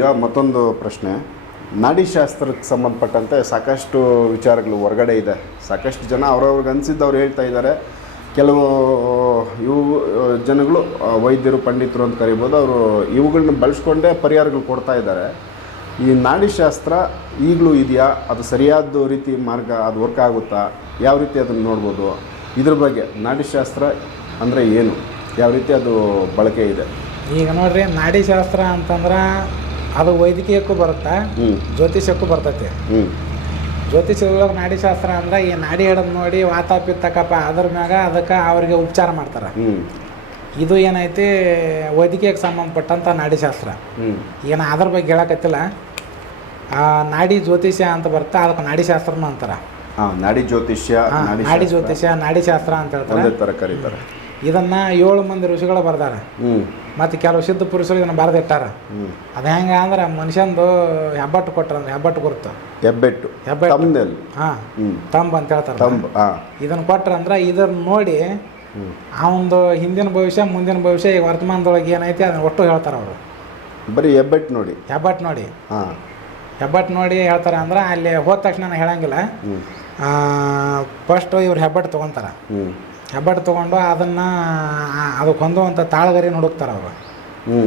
ಈಗ ಮತ್ತೊಂದು ಪ್ರಶ್ನೆ. ನಾಡಿಶಾಸ್ತ್ರಕ್ಕೆ ಸಂಬಂಧಪಟ್ಟಂತೆ ಸಾಕಷ್ಟು ವಿಚಾರಗಳು ಹೊರಗಡೆ ಇದೆ. ಸಾಕಷ್ಟು ಜನ ಅವ್ರವ್ರಿಗೆ ಅನಿಸಿದ್ದವ್ರು ಹೇಳ್ತಾ ಇದ್ದಾರೆ. ಕೆಲವು ಇವು, ಜನಗಳು ವೈದ್ಯರು, ಪಂಡಿತರು ಅಂತ ಕರಿಬೋದು, ಅವರು ಇವುಗಳನ್ನ ಬಳಸ್ಕೊಂಡೇ ಪರಿಹಾರಗಳು ಕೊಡ್ತಾ ಇದ್ದಾರೆ. ಈ ನಾಡಿಶಾಸ್ತ್ರ ಈಗಲೂ ಇದೆಯಾ? ಅದು ಸರಿಯಾದ ರೀತಿ ಮಾರ್ಗ, ಅದು ವರ್ಕ್ ಆಗುತ್ತಾ? ಯಾವ ರೀತಿ ಅದನ್ನು ನೋಡ್ಬೋದು? ಇದ್ರ ಬಗ್ಗೆ ನಾಡಿಶಾಸ್ತ್ರ ಅಂದರೆ ಏನು? ಯಾವ ರೀತಿ ಅದು ಬಳಕೆ ಇದೆ? ಈಗ ನೋಡ್ರಿ ನಾಡಿಶಾಸ್ತ್ರ ಅಂತಂದ್ರೆ ಅದು ವೈದ್ಯಕೀಯಕ್ಕೂ ಬರುತ್ತೆ? ಜ್ಯೋತಿಷ್ಯಕ್ಕೂ ಜ್ಯೋತಿಷಕ್ಕೂ ಬರ್ತೈತಿ. ಹ್ಞೂ ಜ್ಯೋತಿಷದೊಳಗೆ ನಾಡಿ ಶಾಸ್ತ್ರ ಅಂದ್ರೆ ಈ ನಾಡಿ ಹಿಡಿದು ನೋಡಿ ವಾತ ಪಿತ್ತಕಪ್ಪ ಅದ್ರ ಮ್ಯಾಗ ಅದಕ್ಕೆ ಅವ್ರಿಗೆ ಉಪಚಾರ ಮಾಡ್ತಾರೆ. ಇದು ಏನೈತಿ ವೈದ್ಯಕೀಯಕ್ಕೆ ಸಂಬಂಧಪಟ್ಟಂಥ ನಾಡಿಶಾಸ್ತ್ರ. ಏನು ಅದ್ರ ಬಗ್ಗೆ ಹೇಳಕತ್ತಿಲ್ಲ. ಆ ನಾಡಿ ಜ್ಯೋತಿಷ್ಯ ಅಂತ ಬರುತ್ತೆ ಅದಕ್ಕೆ ನಾಡಿ ಶಾಸ್ತ್ರನೂ ಅಂತಾರೆ ನಾಡಿ ಜ್ಯೋತಿಷ್ಯ ನಾಡಿ ಜ್ಯೋತಿಷ್ಯ ನಾಡಿಶಾಸ್ತ್ರ ಅಂತ ಹೇಳ್ತಾರೆ. ಕರೀತಾರೆ. ಇದನ್ನ ಏಳು ಮಂದಿ ಋಷಿಗಳು ಬರ್ದಾರ. ಮತ್ತು ಕೆಲವು ಸಿದ್ಧ ಪುರುಷರು ಇದನ್ನ ಬರೆದಿಟ್ಟಾರ ಅದು ಹೆಂಗೆ ಅಂದ್ರೆ ಮನುಷ್ಯಂದು ಹೆಬ್ಬಟ್ಟು ಕೊಟ್ರಂದ್ರೆ ಹೆಬ್ಬಟ್ಟು ಗುರುತು. ಹೆಬ್ಬೆಟ್ಟು. ಹೆಬ್ಬೆಟ್ಟು. ಹಾ. ತಂಬ್ ಅಂತ ಹೇಳ್ತಾರೆ. ಇದನ್ನು ಕೊಟ್ರಂದ್ರೆ ಇದನ್ನ ನೋಡಿ ಆ ಒಂದು ಹಿಂದಿನ ಭವಿಷ್ಯ ಮುಂದಿನ ಭವಿಷ್ಯ ಈಗ ವರ್ತಮಾನದೊಳಗೆ ಏನೈತಿ ಅದನ್ನ ಒಟ್ಟು ಹೇಳ್ತಾರೆ ಅವರು. ಬರೀ ಹೆಬ್ಬೆಟ್ಟು ನೋಡಿ. ಹೆಬ್ಬಟ್ಟು ನೋಡಿ. ಹಾಂ. ಹೆಬ್ಬಟ್ಟು ನೋಡಿ ಹೇಳ್ತಾರೆ ಅಂದ್ರೆ ಅಲ್ಲಿ ಹೋದ ತಕ್ಷಣ ನಾನು ಹೇಳಂಗಿಲ್ಲ ಫಸ್ಟ್ ಇವ್ರು ಹೆಬ್ಬಟ್ಟು ತೊಗೊತಾರೆ. ಹೆಬ್ಬಟ್ಟು ತೊಗೊಂಡು ಅದನ್ನು ಅದಕ್ಕೆ ಹೊಂದುವಂಥ ತಾಳಗರಿ ಹುಡುಕ್ತಾರೆ ಅವರು. ಹ್ಞೂ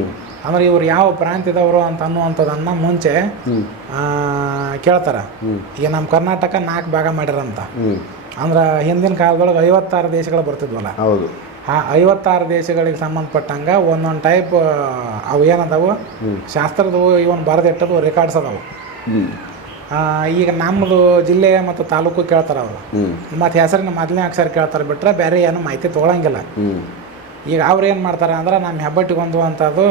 ಅಂದ್ರೆ ಇವ್ರು ಯಾವ ಪ್ರಾಂತ್ಯದವರು ಅಂತ ಅನ್ನುವಂಥದ್ದನ್ನು ಮುಂಚೆ ಕೇಳ್ತಾರೆ. ಈಗ ನಮ್ಮ ಕರ್ನಾಟಕ ನಾಲ್ಕು ಭಾಗ ಮಾಡ್ಯಾರಂತ ಅಂದ್ರೆ ಹಿಂದಿನ ಕಾಲದೊಳಗೆ ಐವತ್ತಾರು ದೇಶಗಳು ಬರ್ತಿದ್ವಲ್ಲ. ಹೌದು. ಆ ಐವತ್ತಾರು ದೇಶಗಳಿಗೆ ಸಂಬಂಧಪಟ್ಟಂಗೆ ಒಂದೊಂದು ಟೈಪ್ ಅವು ಏನದಾವು? ಶಾಸ್ತ್ರದವು ಶಾಸ್ತ್ರದ ಇವನ್ ಬರೆದಿಟ್ಟದು ರೆಕಾರ್ಡ್ಸ್ ಅದಾವು. ಈಗ ನಮ್ಮದು ಜಿಲ್ಲೆ ಮತ್ತು ತಾಲೂಕು ಕೇಳ್ತಾರೆ ಅವರು. ಮತ್ತೆ ಹೆಸರಿನ ಮೊದಲನೇ ಅಕ್ಷರ ಕೇಳ್ತಾರೆ ಬಿಟ್ರೆ ಬೇರೆ ಏನು ಮಾಹಿತಿ ತೊಗೊಳಂಗಿಲ್ಲ. ಈಗ ಅವ್ರು ಏನು ಮಾಡ್ತಾರೆ ಅಂದ್ರೆ ನಮ್ಮ ಹೆಬ್ಬಟ್ಟಿಗೆ ಅಂಥದ್ದು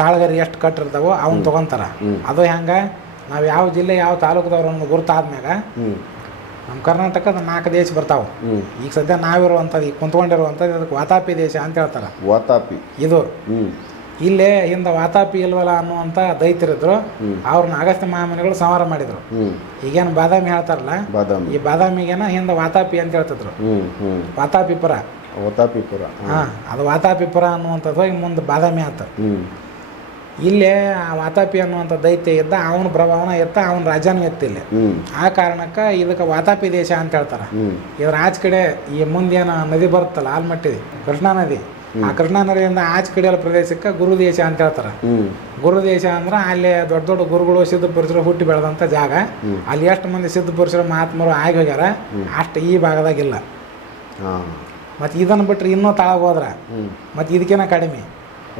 ತಾಳಗರಿ ಎಷ್ಟು ಕಟ್ಟಿರ್ತಾವೋ ಅವ್ನು ತಗೊಂತಾರ. ಅದು ಹೆಂಗೆ? ನಾವು ಯಾವ ಜಿಲ್ಲೆ ಯಾವ ತಾಲೂಕದವ್ರು ಅನ್ನೋ ಗುರುತಾದ್ಮ್ಯಾಗ ನಮ್ಮ ಕರ್ನಾಟಕದ ನಾಲ್ಕು ದೇಶ ಬರ್ತಾವೆ. ಈಗ ಸದ್ಯ ನಾವಿರುವಂಥದ್ದು ಈಗ ಕುಂತ್ಕೊಂಡಿರುವಂಥದ್ದು ಅದಕ್ಕೆ ವಾತಾಪಿ ದೇಶ ಅಂತ ಹೇಳ್ತಾರೆ. ವಾತಾಪಿ. ಇದು. ಇಲ್ಲೇ ಹಿಂದೆ ವಾತಾಪಿ ಇಲ್ವಲ್ಲ ಅನ್ನುವಂಥ ದೈತ್ಯರಿದ್ರು. ಅವ್ರನ್ನ ಅಗಸ್ತ್ಯ ಮಹಾಮುನಿಗಳು ಸಂಹಾರ ಮಾಡಿದ್ರು. ಈಗೇನು ಬಾದಾಮಿ ಹೇಳ್ತಾರಲ್ಲ ಬಾದಾಮಿ. ಈ ಬಾದಾಮಿಗೇನ ಹಿಂದೆ ವಾತಾಪಿ ಅಂತ ಹೇಳ್ತಿದ್ರು. ವಾತಾಪಿಪುರ ವಾತಾಪಿಪುರ ಹಾ ಅದು ವಾತಾಪಿಪುರ ಅನ್ನುವಂಥದ್ದು ಹೋಗಿ ಮುಂದೆ ಬಾದಾಮಿ ಆತ. ಇಲ್ಲೇ ಆ ವಾತಾಪಿ ಅನ್ನುವಂಥ ದೈತ್ಯ ಇದ್ದ ಅವನ ಪ್ರಭಾವನ ಎತ್ತ ಅವನ ರಾಜನೂ ಎತ್ತಿಲ್ಲ ಆ ಕಾರಣಕ್ಕೆ ಇದಕ್ಕೆ ವಾತಾಪಿ ದೇಶ ಅಂತ ಹೇಳ್ತಾರೆ. ಇದ್ರ ಆಚ ಕಡೆ ಈ ಮುಂದೇನು ನದಿ ಬರುತ್ತಲ್ಲ ಆಲ್ಮಟ್ಟಿ ಕೃಷ್ಣಾ ನದಿ ಆ ಕೃಷ್ಣಾ ನದಿಯಿಂದ ಆಚ ಕಡೆಯಲ್ಲ ಪ್ರದೇಶಕ್ಕೆ ಗುರು ದೇಶ ಅಂತ ಹೇಳ್ತಾರೆ. ಗುರುದೇಶ ಗುರು ದೇಶ ಅಂದ್ರೆ ಅಲ್ಲಿ ದೊಡ್ಡ ದೊಡ್ಡ ಗುರುಗಳು ಸಿದ್ಧ ಪುರುಷರು ಹುಟ್ಟಿ ಬೆಳೆದಂಥ ಜಾಗ. ಅಲ್ಲಿ ಎಷ್ಟು ಮಂದಿ ಸಿದ್ಧ ಪುರುಷರು ಮಹಾತ್ಮರು ಆಗಿ ಹೋಗ್ಯಾರ ಅಷ್ಟು ಈ ಭಾಗದಾಗಿಲ್ಲ ಮತ್ತು ಇದನ್ನು ಬಿಟ್ರೆ ಇನ್ನೂ ತಾಳಗೆ ಹೋದ್ರೆ. ಮತ್ತು ಇದಕ್ಕಿಂತ ಕಡಿಮೆ.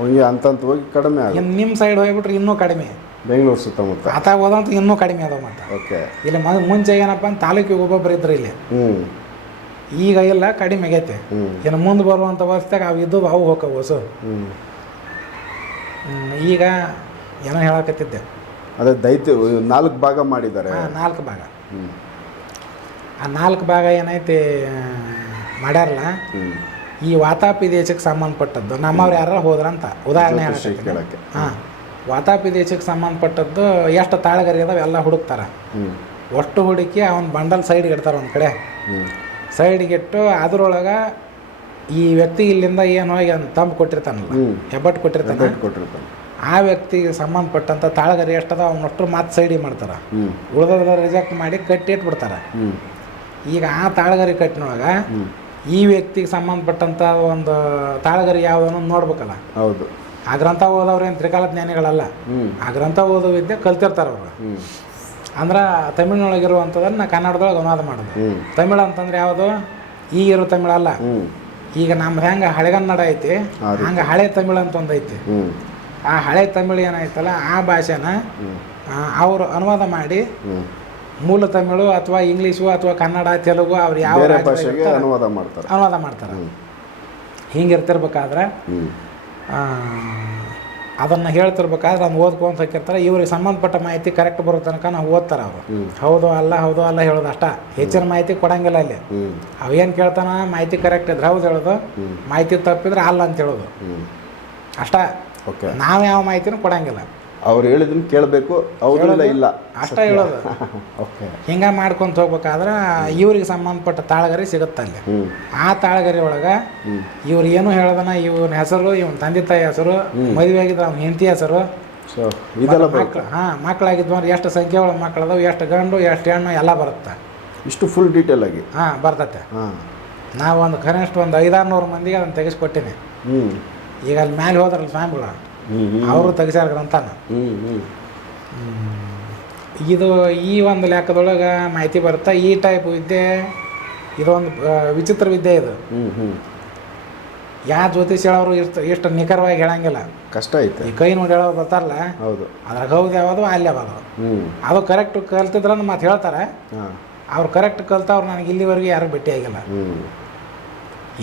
ಹಂಗೆ ಅಂತಂತ ಹೋಗಿ ಕಡಿಮೆ ಇನ್ನು ನಿಮ್ಮ ಸೈಡ್ ಹೋಗ್ಬಿಟ್ರೆ ಇನ್ನೂ ಕಡಿಮೆ. ಬೆಂಗಳೂರು ಸುತ್ತಮುತ್ತ. ಆತ ಹೋದಂತ ಇನ್ನೂ ಕಡಿಮೆ ಅದಾವ ಮತ್ತೆ. ಓಕೆ. ಇಲ್ಲಿ ಮುಂಚೆ ಏನಪ್ಪ ತಾಲೂಕಿಗೆ ಒಬ್ಬೊಬ್ಬರು ಇದ್ರೆ ಇಲ್ಲಿ. ಈಗ ಇಲ್ಲ ಕಡಿಮೆ ಆಗೈತೆ. ಇನ್ನು ಮುಂದೆ ಬರುವಂಥ ವರ್ಷದಾಗ ಅವು ಇದ್ದು ಅವು ಹೋಗವು ಹೊಸ. ಈಗ ಏನೋ ಹೇಳಕತ್ತಿದ್ದೆ. ಅದೇ ದೈತ್ಯ ನಾಲ್ಕು ಭಾಗ ಮಾಡಿದ್ದಾರೆ. ನಾಲ್ಕು ಭಾಗ. ಆ ನಾಲ್ಕು ಭಾಗ ಏನೈತಿ ಮಾಡ್ಯಾರಲ್ಲ ಈ ವಾತಾಪಿ ದೇಶಕ್ಕೆ ಸಂಬಂಧಪಟ್ಟದ್ದು. ನಮ್ಮವ್ರು ಯಾರು ಹೋದ್ರಂತ ಉದಾಹರಣೆ ಹೇಳಕ್ಕೆ ಹಾಂ. ವಾತಾಪಿ ದೇಶಕ್ಕೆ ಸಂಬಂಧಪಟ್ಟದ್ದು ಎಷ್ಟು ತಾಳಗರಿ ಅದಾವ ಎಲ್ಲ ಹುಡುಕ್ತಾರೆ. ಒಟ್ಟು ಹುಡುಕಿ ಅವ್ನ ಬಂಡಲ್ ಸೈಡ್ಗೆ ಇಡ್ತಾರೆ ಒಂದು ಕಡೆ. ಹ್ಞೂ ಸೈಡ್ಗೆ ಇಟ್ಟು ಅದ್ರೊಳಗೆ ಈ ವ್ಯಕ್ತಿ ಇಲ್ಲಿಂದ ಏನು ಹೋಗಿ ಅವ್ನು ತಂಬ್ ಕೊಟ್ಟಿರ್ತಾನಲ್ಲ. ಹೆಬ್ಬಟ್ಟು ಕೊಟ್ಟಿರ್ತಾನೆ? ಕೊಟ್ಟಿರ್ತಾನೆ. ಆ ವ್ಯಕ್ತಿಗೆ ಸಂಬಂಧಪಟ್ಟಂಥ ತಾಳಗರಿ ಎಷ್ಟದ ಅವನಷ್ಟು ಮಾತು ಸೈಡಿ ಮಾಡ್ತಾರೆ. ಉಳಿದ್ರೆ ಉಳಿದ ರಿಜೆಕ್ಟ್ ಮಾಡಿ ಕಟ್ಟಿ ಇಟ್ಬಿಡ್ತಾರೆ. ಈಗ ಆ ತಾಳಗರಿ ಕಟ್ಟಿನೊಳಗೆ ಈ ವ್ಯಕ್ತಿಗೆ ಸಂಬಂಧಪಟ್ಟಂಥ ಒಂದು ತಾಳಗರಿ ಯಾವುದನ್ನು ನೋಡ್ಬೇಕಲ್ಲ. ಹೌದು. ಆ ಗ್ರಂಥ ಓದೋರು ಏನು ತ್ರಿಕಾಲ ಜ್ಞಾನಿಗಳಲ್ಲ ಆ ಗ್ರಂಥ ಓದೋ ವಿದ್ಯೆ ಕಲ್ತಿರ್ತಾರೆ ಅವರು. ಅಂದ್ರೆ ತಮಿಳ್ನೊಳಗಿರುವಂಥದ್ದನ್ನು ಕನ್ನಡದೊಳಗೆ ಅನುವಾದ ಮಾಡೋದು. ತಮಿಳು ಅಂತಂದ್ರೆ ಯಾವುದು? ಈಗಿರೋ ತಮಿಳು ಅಲ್ಲ. ಈಗ ನಮ್ದು ಹೆಂಗೆ ಹಳೆಗನ್ನಡ ಐತಿ ಹಂಗೆ ಹಳೆ ತಮಿಳು ಅಂತ ಒಂದು ಐತಿ. ಆ ಹಳೆ ತಮಿಳು ಏನಾಯ್ತಲ್ಲ ಆ ಭಾಷೆನ ಅವರು ಅನುವಾದ ಮಾಡಿ ಮೂಲ ತಮಿಳು ಅಥವಾ ಇಂಗ್ಲೀಷು ಅಥವಾ ಕನ್ನಡ ತೆಲುಗು ಅವ್ರು ಯಾವ ಅನುವಾದ ಮಾಡ್ತಾರೆ. ಅನುವಾದ ಮಾಡ್ತಾರೆ. ಹಿಂಗಿರ್ತಿರ್ಬೇಕಾದ್ರೆ ಅದನ್ನು ಹೇಳ್ತಿರ್ಬೇಕಾದ್ರೆ ಅದನ್ನು ಓದ್ಕೊಂತ ಹಾಕಿರ್ತಾರೆ ಇವ್ರಿಗೆ ಸಂಬಂಧಪಟ್ಟ ಮಾಹಿತಿ ಕರೆಕ್ಟ್ ಬರೋ ತನಕ ನಾವು ಓದ್ತಾರೆ ಅವರು. ಹೌದು ಅಲ್ಲ ಹೌದು ಅಲ್ಲ ಹೇಳೋದು ಅಷ್ಟ. ಹೆಚ್ಚಿನ ಮಾಹಿತಿ ಕೊಡಂಗಿಲ್ಲ ಅಲ್ಲಿ. ಅವೇನು ಕೇಳ್ತಾನ? ಮಾಹಿತಿ ಕರೆಕ್ಟ್ ಇದ್ರೆ ಹೌದು ಹೇಳೋದು. ಮಾಹಿತಿ ತಪ್ಪಿದ್ರೆ ಅಲ್ಲ ಅಂತ ಹೇಳೋದು. ಅಷ್ಟ. ಓಕೆ ನಾವು ಯಾವ ಮಾಹಿತಿನೂ ಕೊಡಂಗಿಲ್ಲ. ಅವ್ರು ಹೇಳಿದ್ರು ಕೇಳಬೇಕು ಅವ್ರು ಹೇಳೋದು ಇಲ್ಲ. ಅಷ್ಟ ಹೇಳೋದು. ಓಕೆ. ಹಿಂಗೆ ಮಾಡ್ಕೊಂತ ಹೋಗ್ಬೇಕಾದ್ರೆ ಇವ್ರಿಗೆ ಸಂಬಂಧಪಟ್ಟ ತಾಳಗರಿ ಸಿಗುತ್ತೆ ಅಲ್ಲಿ. ಆ ತಾಳಗರಿ ಒಳಗೆ ಇವ್ರು ಏನು ಹೇಳದನ ಇವನ ಹೆಸರು ಇವನ ತಂದೆ ತಾಯಿ ಹೆಸರು ಮದುವೆ ಆಗಿದ್ರೆ ಅವ್ನ ಹೆಂಡತಿ ಹೆಸರು. ಸೊ ಇದೆಲ್ಲ ಮಕ್ಳು ಹಾಂ ಮಕ್ಕಳಾಗಿದ್ವು ಅಂದ್ರೆ ಎಷ್ಟು ಸಂಖ್ಯೆ ಒಳಗೆ ಮಕ್ಕಳು ಅದಾವೆ ಎಷ್ಟು ಗಂಡು ಎಷ್ಟು ಹೆಣ್ಣು ಎಲ್ಲ ಬರುತ್ತೆ. ಇಷ್ಟು ಫುಲ್ ಡೀಟೇಲ್ ಆಗಿ. ಹಾಂ ಬರ್ತತೆ. ಹಾಂ. ನಾವು ಒಂದು ಕನಿಷ್ಠ ಒಂದು ಐದಾರು ನೂರು ಮಂದಿಗೆ ಅದನ್ನು ತೆಗೆಸ್ಕೊಟ್ಟಿನಿ. ಈಗ ಅಲ್ಲಿ ಮ್ಯಾಲೆ ಹೋದ್ರಲ್ಲ ಸ್ವಾಮಿಗಳು. ಅವರು ತೆಗಿಸ್ಯಾರ ಗ್ರಂಥನ ಇದು ಈ ಒಂದು ಲೆಕ್ಕದೊಳಗೆ ಮಾಹಿತಿ ಬರುತ್ತೆ ಈ ಟೈಪ್ ವಿದ್ಯೆ ಇದೊಂದು ವಿಚಿತ್ರ ವಿದ್ಯೆ ಇದು. ಯಾವ ಜ್ಯೋತಿಷ್ ಹೇಳೋರು ಇಷ್ಟು ಇಷ್ಟು ನಿಖರವಾಗಿ ಹೇಳಂಗಿಲ್ಲ. ಕಷ್ಟ ಐತೆ. ಈ ಕೈ ನೋಡಿ ಹೇಳೋದು ಬರ್ತಾರಲ್ಲ ಹೌದು. ಅದ್ರಾಗ ಹೌದು ಯಾವುದು ಅಲ್ಲಿ ಯಾವುದು. ಅದು ಕರೆಕ್ಟ್ ಕಲ್ತಿದ್ರ ಮತ್ತೆ ಹೇಳ್ತಾರೆ. ಅವ್ರು ಕರೆಕ್ಟ್ ಕಲ್ತವ್ರು ನನಗೆ ಇಲ್ಲಿವರೆಗೂ ಯಾರು ಭೇಟಿ ಆಗಿಲ್ಲ.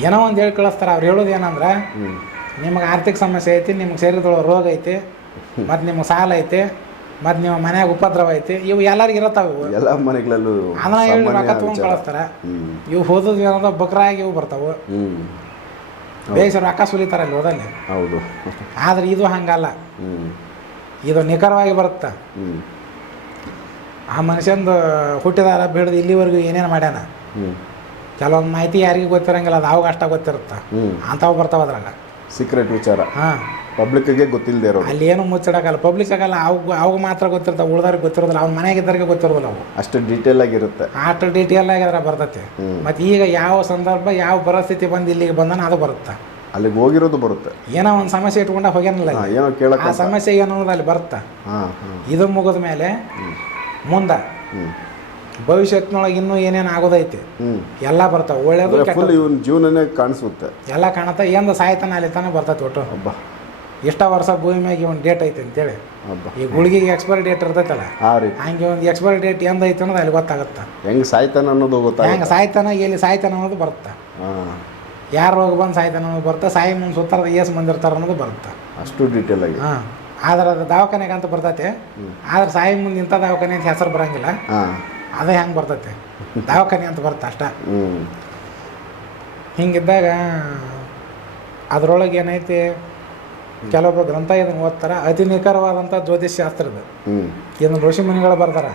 ಏನೋ ಒಂದು ಹೇಳಿ ಕಳಿಸ್ತಾರೆ ಅವ್ರು ಹೇಳೋದು ಏನಂದ್ರೆ ನಿಮಗೆ ಆರ್ಥಿಕ ಸಮಸ್ಯೆ ಐತಿ ನಿಮ್ಗೆ ಶರೀರದೊಳಗೆ ರೋಗ ಐತಿ ಮತ್ತು ನಿಮ್ಗೆ ಸಾಲ ಐತಿ ಮತ್ತು ನಿಮ್ಮ ಮನ್ಯಾಗ ಉಪದ್ರವ ಐತಿ ಇವು ಎಲ್ಲರಿಗೂ ಇರತ್ತಾವ ಇವು. ಎಲ್ಲ ಮನೆಗಳಲ್ಲೂ ಅದನ್ನ ಹೇಳಿ ರೊಕ್ಕ ತೊಗೊಂಡು ಕಳಿಸ್ತಾರೆ ಇವು ಹೋದದ್ದು ಏನಂದ್ರೆ ಬಕ್ರಾಗಿ ಇವು ಬರ್ತಾವೆ. ಬೇಸರ ರೊಕ್ಕ ಸುಲಿತಾರೆ ಅಲ್ಲಿ ಹೋದಲ್ಲಿ. ಹೌದು. ಆದ್ರೆ ಇದು ಹಂಗಲ್ಲ. ಇದು ನಿಖರವಾಗಿ ಬರುತ್ತೆ. ಆ ಮನುಷ್ಯಂದು ಹುಟ್ಟಿದಾರ ಬಿಡ್ದು ಇಲ್ಲಿವರೆಗೂ ಏನೇನು ಮಾಡ್ಯಾನ? ಕೆಲವೊಂದು ಮಾಹಿತಿ ಯಾರಿಗೂ ಗೊತ್ತಿರಂಗಿಲ್ಲ ಅದು ಅವಾಗ ಅಷ್ಟ ಗೊತ್ತಿರುತ್ತೆ. ಅಂಥವು ಬರ್ತಾವ ಅದ್ರಾಗ. ಸೀಕ್ರೆಟ್ ವಿಚಾರ. ಹಾಂ. ಪಬ್ಲಿಕ್ಗೆ ಗೊತ್ತಿಲ್ಲದೆ ಇರೋದು. ಅಲ್ಲಿ ಏನು ಮುಚ್ಚಿಡಕ್ಕಲ್ಲ ಪಬ್ಲಿಕ್ ಆಗಲ್ಲ ಅವಾಗ ಅವಾಗ ಮಾತ್ರ ಗೊತ್ತಿರ್ತಾವೆ ಉಳ್ದವ್ರಿಗೆ ಗೊತ್ತಿರೋದಿಲ್ಲ ಅವ್ನ ಮನೆಯಾಗಿದ್ದವ್ರಿಗೆ ಗೊತ್ತಿರೋದಿಲ್ಲ ಅವು ಅಷ್ಟು ಡೀಟೇಲ್ ಆಗಿರುತ್ತೆ. ಅಷ್ಟು ಡೀಟೇಲ್ ಆಗಿ ಅದ್ರ ಬರ್ತೈತೆ ಮತ್ತು ಈಗ ಯಾವ ಸಂದರ್ಭ ಯಾವ ಪರಿಸ್ಥಿತಿ ಬಂದು ಇಲ್ಲಿಗೆ ಬಂದನ ಅದು ಬರುತ್ತೆ. ಅಲ್ಲಿಗೆ ಹೋಗಿರೋದು ಬರುತ್ತೆ. ಏನೋ ಒಂದು ಸಮಸ್ಯೆ ಇಟ್ಕೊಂಡ ಹೋಗ್ಯಾನಲ್ಲ ಏನೋ ಕೇಳಕ್ಕೆ ಆ ಸಮಸ್ಯೆ ಏನೋ ಅಲ್ಲಿ ಬರುತ್ತೆ. ಇದು ಮುಗಿದ ಮೇಲೆ ಮುಂದೆ ಭವಿಷ್ಯತ್ನೊಳಗೆ ಇನ್ನೂ ಏನೇನು ಆಗೋದೈತಿ? ಎಲ್ಲ ಬರ್ತಾವೆ. ಒಳ್ಳೇದು ಫುಲ್ ಇವನ್ ಜೀವನನೇ ಕಾಣಿಸುತ್ತೆ. ಎಲ್ಲ ಕಾಣತ್ತ. ಏನು ಸಾಯ್ತಾನ ಅಲ್ಲಿ ತಾನೇ ಬರ್ತೈತೆ ಒಟ್ಟು. ಹಬ್ಬ. ಎಷ್ಟೋ ವರ್ಷ ಭೂಮಿ ಮ್ಯಾಗ ಇವನ್ ಡೇಟ್ ಐತೆ ಅಂತೇಳಿ. ಈ ಗುಳಿಗೆಗೆ ಎಕ್ಸ್ಪೈರಿ ಡೇಟ್ ಇರ್ತೈತಲ್ಲ? ಹಂಗೆ ಒಂದು ಎಕ್ಸ್ಪೈರಿ ಡೇಟ್ ಎಂದ ಐತೆ ಅನ್ನೋದು ಅಲ್ಲಿ ಗೊತ್ತಾಗುತ್ತೆ. ಹೆಂಗೆ ಸಾಯ್ತಾನ ಅನ್ನೋದು ಹೆಂಗೆ ಗೊತ್ತಾಗುತ್ತೆ ಸಾಯ್ತಾನ ಎಲ್ಲಿ ಸಾಯ್ತಾನ ಅನ್ನೋದು ಬರುತ್ತೆ. ಹಾಂ. ಯಾರು ಹೋಗಿ ಬಂದು ಸಾಯ್ತಾನ ಅನ್ನೋದು ಬರುತ್ತೆ. ಸಾಯಿ ಮುಂದೆ ಸುತ್ತಾರದ ಎಸ್ ಬಂದಿರ್ತಾರ ಅನ್ನೋದು ಬರುತ್ತೆ. ಅಷ್ಟು ಡೀಟೇಲ್ ಆಗಿ. ಹಾಂ. ಆದ್ರೆ ಅದು ದವಾಖಾನೆಗೆ ಅಂತ ಬರ್ತೈತೆ. ಆದ್ರೆ ಸಾಯಿ ಮುಂದೆ ಇಂಥ ದವಾಖಾನೆ ಅಂತ ಹೆಸರು ಬರಂಗಿಲ್ಲ. ಅದೇ ಹೆಂಗೆ ಬರ್ತೈತೆ. ದವಾಖಾನೆ ಅಂತ ಬರುತ್ತೆ ಅಷ್ಟ. ಹಿಂಗಿದ್ದಾಗ ಅದರೊಳಗೆ ಏನೈತಿ ಕೆಲವೊಬ್ಬರು ಗ್ರಂಥ ಇದನ್ನು ಓದ್ತಾರೆ ಅತಿ ನಿಖರವಾದಂಥ ಜ್ಯೋತಿಷ್ಶಾಸ್ತ್ರದ ಶಾಸ್ತ್ರದ ಇದನ್ನು ಋಷಿ ಮುನಿಗಳು ಬರ್ತಾರೆ.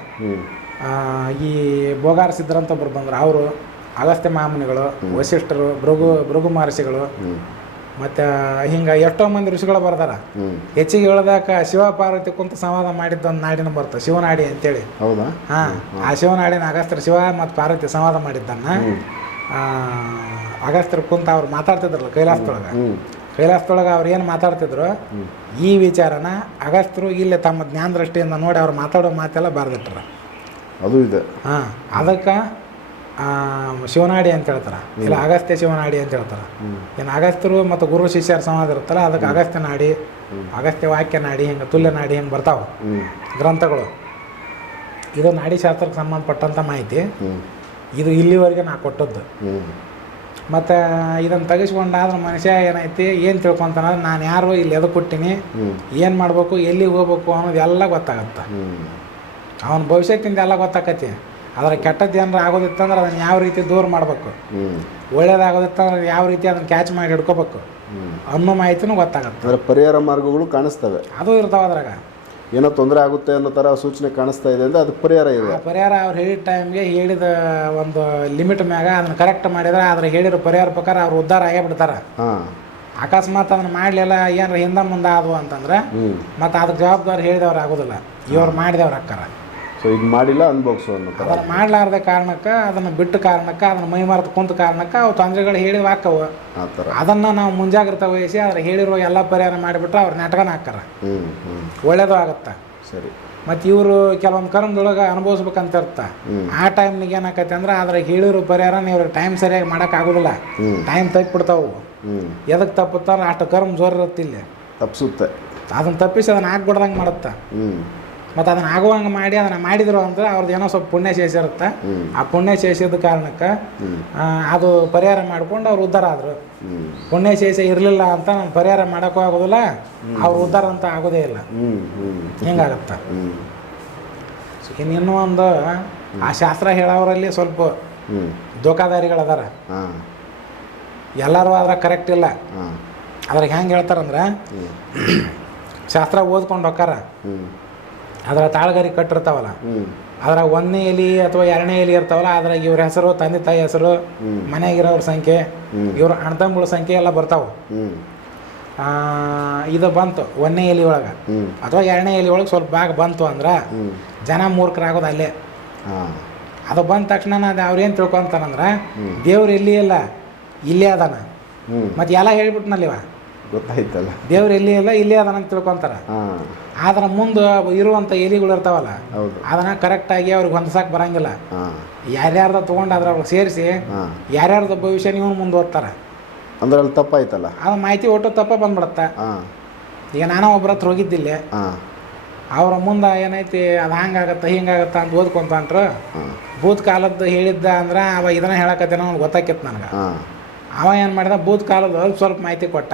ಆ, ಈ ಬೋಗಾರ ಸಿದ್ಧರಂತ ಒಬ್ರು ಬಂದರು. ಅವರು ಅಗಸ್ತ್ಯ ಮಹಾಮುನಿಗಳು ವಶಿಷ್ಠರು ಭೃಗು ಭೃಗು ಮಹರ್ಷಿಗಳು. ಮತ್ತು ಹಿಂಗೆ ಎಷ್ಟೋ ಮಂದಿ ಋಷಿಗಳು ಬರ್ದಾರ. ಹೆಚ್ಚಿಗೆ ಹೇಳ್ದಾಕ ಶಿವ ಪಾರ್ವತಿ ಕುಂತ ಸಂವಾದ ಮಾಡಿದ್ದ ಒಂದು ನಾಡಿನ ಬರ್ತ. ಶಿವನಾಡಿ ಅಂತೇಳಿ. ಹೌದಾ? ಹಾಂ ಆ ಶಿವನಾಡಿನ ಅಗಸ್ತ್ರ ಶಿವ ಮತ್ತು ಪಾರ್ವತಿ ಸಂವಾದ ಮಾಡಿದ್ದನ್ನ ಆ, ಅಗಸ್ತ್ರ ಕುಂತ ಅವ್ರು ಮಾತಾಡ್ತಿದ್ರಲ್ಲ ಕೈಲಾಸದೊಳಗೆ. ಕೈಲಾಸದೊಳಗ ಕೈಲಾಸದೊಳಗೆ ಅವ್ರು ಏನು ಮಾತಾಡ್ತಿದ್ರು? ಈ ವಿಚಾರನ ಅಗಸ್ತ್ರು ಇಲ್ಲಿ ತಮ್ಮ ಜ್ಞಾನ ದೃಷ್ಟಿಯಿಂದ ನೋಡಿ ಅವ್ರು ಮಾತಾಡೋ ಮಾತೆಲ್ಲ ಬರ್ದಿಟ್ರ. ಅದು ಇದೆ. ಹಾಂ ಅದಕ್ಕೆ ಶಿವನಾಡಿ ಅಂತ ಹೇಳ್ತಾರೆ. ಇಲ್ಲ ಅಗಸ್ತ್ಯ ಶಿವನಾಡಿ ಅಂತ ಹೇಳ್ತಾರೆ. ಏನು ಅಗಸ್ತ್ಯರು ಮತ್ತು ಗುರು ಶಿಷ್ಯರ ಸಂವಾದ ಇರುತ್ತಲ್ಲ ಅದಕ್ಕೆ ಅಗಸ್ತ್ಯ ನಾಡಿ ಅಗಸ್ತ್ಯ ವಾಕ್ಯ ನಾಡಿ ಹಿಂಗೆ ತುಲ್ಯ ನಾಡಿ ಹಿಂಗೆ ಬರ್ತಾವೆ. ಗ್ರಂಥಗಳು. ಇದು ನಾಡಿ ಶಾಸ್ತ್ರಕ್ಕೆ ಸಂಬಂಧಪಟ್ಟಂಥ ಮಾಹಿತಿ. ಇದು ಇಲ್ಲಿವರೆಗೆ ನಾ ಕೊಟ್ಟದ್ದು. ಮತ್ತು ಇದನ್ನು ತೆಗೆಸ್ಕೊಂಡಾದ್ರೆ ಮನುಷ್ಯ ಏನೈತಿ ಏನು ತಿಳ್ಕೊತಾನ ನಾನು ಯಾರು ಇಲ್ಲಿ ಎದಕ್ಕೆ ಕೊಟ್ಟಿನಿ ಏನು ಮಾಡಬೇಕು ಎಲ್ಲಿಗೆ ಹೋಗ್ಬೇಕು ಅನ್ನೋದು ಎಲ್ಲ ಗೊತ್ತಾಗತ್ತೆ. ಅವನ ಭವಿಷ್ಯದಿಂದ ಎಲ್ಲ ಗೊತ್ತಾಕತಿ. ಅದರ ಕೆಟ್ಟದ್ದು ಏನಾರ ಆಗೋದಿತ್ತಂದ್ರೆ ಅದನ್ನು ಯಾವ ರೀತಿ ದೂರ ಮಾಡಬೇಕು? ಒಳ್ಳೇದಾಗೋದಿತ್ತಂದ್ರೆ ಯಾವ ರೀತಿ ಅದನ್ನು ಕ್ಯಾಚ್ ಮಾಡಿ ಹಿಡ್ಕೋಬೇಕು? ಅನ್ನೋ ಮಾಹಿತಿನೂ ಗೊತ್ತಾಗುತ್ತೆ. ಅದರ ಪರಿಹಾರ ಮಾರ್ಗಗಳು ಕಾಣಿಸ್ತವೆ. ಅದು ಇರ್ತಾವೆ ಅದ್ರಾಗ. ಏನೋ ತೊಂದರೆ ಆಗುತ್ತೆ ಅನ್ನೋ ಥರ ಸೂಚನೆ ಕಾಣಿಸ್ತಾ ಇದೆ ಅಂದರೆ ಅದು ಪರಿಹಾರ ಇದೆ. ಪರಿಹಾರ ಅವ್ರು ಹೇಳಿದ ಟೈಮ್ಗೆ ಹೇಳಿದ ಒಂದು ಲಿಮಿಟ್ ಮ್ಯಾಗ ಅದನ್ನು ಕರೆಕ್ಟ್ ಮಾಡಿದ್ರೆ ಅದ್ರ ಹೇಳಿರೋ ಪರಿಹಾರ ಪ್ರಕಾರ ಅವ್ರು ಉದ್ಧಾರ ಆಗೇ ಬಿಡ್ತಾರೆ. ಹಾಂ. ಅಕಸ್ಮಾತ್ ಅದನ್ನು ಮಾಡಲಿಲ್ಲ ಏನಾರ ಹಿಂದೆ ಮುಂದೆ ಆದವು ಅಂತಂದ್ರೆ ಮತ್ತು ಅದಕ್ಕೆ ಜವಾಬ್ದಾರಿ ಹೇಳಿದವ್ರು ಆಗೋದಿಲ್ಲ. ಇವ್ರು ಮಾಡಿದವ್ರು ಅಕ್ಕಾರ. ಸೊ ಇದು ಮಾಡಿಲ್ಲ ಅನ್ಭೋಗ್ಸು ಅನ್ನೋ ಥರ ಅದನ್ನು ಮಾಡಲಾರ್ದ ಕಾರಣಕ್ಕೆ ಅದನ್ನು ಬಿಟ್ಟ ಕಾರಣಕ್ಕೆ ಅದನ್ನು ಮೈ ಮರೆತು ಕುಂತ ಕಾರಣಕ್ಕೆ ಅವು ತೊಂದರೆಗಳು ಹೇಳಿ ಹಾಕವು ಆ ಥರ ಅದನ್ನು ನಾವು ಮುಂಜಾಗ್ರತೆ ವಹಿಸಿ ಅದ್ರ ಹೇಳಿರುವ ಎಲ್ಲ ಪರಿಹಾರ ಮಾಡಿಬಿಟ್ರೆ ಅವ್ರು ನಾಟಕನ ಹಾಕಾರ ಹ್ಞೂ ಹ್ಞೂ ಒಳ್ಳೇದು ಆಗುತ್ತೆ. ಸರಿ. ಮತ್ತು ಇವರು ಕೆಲವೊಂದು ಕರ್ಮದೊಳಗೆ ಅನುಭವಿಸ್ಬೇಕಂತ ಇರ್ತಾ. ಆ ಟೈಮ್ನಿಗೆ ಏನಾಕೈತೆ ಅಂದ್ರೆ ಅದ್ರ ಹೇಳಿರೋ ಪರಿಹಾರ ಇವ್ರಿಗೆ ಟೈಮ್ ಸರಿಯಾಗಿ ಮಾಡೋಕ್ಕಾಗೋದಿಲ್ಲ ಆಗೋದಿಲ್ಲ. ಟೈಮ್ ತಪ್ಪಿಬಿಡ್ತಾವು. ಎದಕ್ಕೆ ತಪ್ಪುತ್ತಾರ ಅಷ್ಟು ಕರ್ಮ ಜೋರ್ ಇರುತ್ತೆ ಇಲ್ಲಿ ತಪ್ಪಿಸುತ್ತೆ ಅದನ್ನು ತಪ್ಪಿಸಿ ಅದನ್ನು ಹಾಕ್ಬಿಡ್ದಂಗೆ ಮಾಡುತ್ತೆ. ಮತ್ತು ಅದನ್ನು ಆಗುವಂಗೆ ಮಾಡಿ ಅದನ್ನು ಮಾಡಿದ್ರು ಅಂದ್ರೆ ಅವ್ರದ್ದು ಏನೋ ಸ್ವಲ್ಪ ಪುಣ್ಯ ಶೇಷಿರುತ್ತೆ. ಆ ಪುಣ್ಯ ಶೇಷದ ಕಾರಣಕ್ಕೆ ಅದು ಪರಿಹಾರ ಮಾಡ್ಕೊಂಡು ಅವ್ರು ಉದ್ಧಾರ ಆದರು. ಪುಣ್ಯ ಶೇಷ ಇರಲಿಲ್ಲ ಅಂತ ನಾನು ಪರಿಹಾರ ಮಾಡೋಕ್ಕೂ ಆಗೋದಿಲ್ಲ ಅವ್ರು ಉದ್ಧಾರ ಅಂತ ಆಗೋದೇ ಇಲ್ಲ. ಹಿಂಗಾಗತ್ತೆ. ಇನ್ನು ಒಂದು ಆ ಶಾಸ್ತ್ರ ಹೇಳೋರಲ್ಲಿ ಸ್ವಲ್ಪ ದೋಖಾದಾರಿಗಳದಾರ ಎಲ್ಲರೂ ಅದ್ರ ಕರೆಕ್ಟ್ ಇಲ್ಲ. ಅದ್ರಾಗ ಹೆಂಗೆ ಹೇಳ್ತಾರಂದ್ರೆ ಶಾಸ್ತ್ರ ಓದ್ಕೊಂಡು ಹೋಕ್ಕಾರ. ಅದ್ರ ತಾಳ್ಗರಿ ಕಟ್ಟಿರ್ತಾವಲ್ಲ. ಅದರ ಅದ್ರಾಗ ಒಂದನೇ ಎಲಿ ಅಥವಾ ಎರಡನೇ ಎಲಿ ಇರ್ತಾವಲ್ಲ ಅದ್ರಾಗ ಇವ್ರ ಹೆಸರು ತಂದೆ ತಾಯಿ ಹೆಸರು ಮನೆಯಾಗಿರೋರ ಸಂಖ್ಯೆ ಇವ್ರ ಅಣ್ತಂಬಳ ಸಂಖ್ಯೆ ಎಲ್ಲ ಬರ್ತಾವೆ. ಇದು ಬಂತು ಒಂದನೇ ಎಲೆ ಒಳಗೆ. ಅಥವಾ ಎರಡನೇ ಎಲೆ ಒಳಗೆ ಸ್ವಲ್ಪ ಭಾಗ ಬಂತು ಅಂದ್ರೆ ಜನ ಮೂರ್ಖರಾಗೋದು ಅಲ್ಲೇ. ಅದು ಬಂದ ತಕ್ಷಣ ನಾನು ಅವ್ರೇನು ತಿಳ್ಕೊಂತಾನಂದ್ರೆ. ದೇವ್ರು ಎಲ್ಲಿ ಇಲ್ಲ ಇಲ್ಲೇ ಅದಾನ. ಮತ್ತೆ ಮತ್ತು ಎಲ್ಲ ಹೇಳ್ಬಿಟ್ನಲ್ಲಿವ ಗೊತ್ತಾಯ್ತಲ್ಲ. ದೇವ್ರು ಎಲ್ಲಿ ಇಲ್ಲ ಇಲ್ಲೇ ಅದನ್ನ ಅಂತ ತಿಳ್ಕೊಂತಾರ. ಆದ್ರ ಮುಂದೆ ಇರುವಂತ ಎಲಿಗಳು ಇರ್ತಾವಲ್ಲ ಹೌದು. ಕರೆಕ್ಟ್ ಕರೆಕ್ಟಾಗಿ ಅವ್ರಿಗೆ ಹೊಂದ್ಸಕ್ಕೆ ಬರಂಗಿಲ್ಲ. ಯಾರ್ಯಾರ್ದ ತೊಗೊಂಡು ಅವ್ರಿಗೆ ಸೇರಿಸಿ ಯಾರ್ಯಾರ್ದ ಭವಿಷ್ಯ ನೀವು ಮುಂದುವರ್ತಾರ ಅಂದ್ರೆ ಅಲ್ಲಿ ತಪ್ಪಾಯ್ತಲ್ಲ. ಅದು ಮಾಹಿತಿ ಒಟ್ಟು ತಪ್ಪ ಬಂದ್ಬಿಡತ್ತೆ. ಈಗ ನಾನು ಒಬ್ಬರ ಹತ್ರ ಹೋಗಿದ್ದಿಲ್ಲ. ಅವ್ರ ಮುಂದೆ ಏನೈತಿ ಅದು ಹಂಗಾಗತ್ತ ಹಿಂಗಾಗತ್ತ ಅಂತ ಓದ್ಕೊಂತ ಭೂತ್ ಕಾಲದ್ದು ಹೇಳಿದ್ದ ಅಂದ್ರೆ ಅವ ಇದನ್ನ ಹೇಳಕತ್ತೇನೋ ಗೊತ್ತಾಕಿತ್ತು ನನಗೆ. ಅವ ಏನು ಮಾಡಿದ? ಭೂತ್ ಕಾಲದ ಸ್ವಲ್ಪ ಮಾಹಿತಿ ಕೊಟ್ಟ.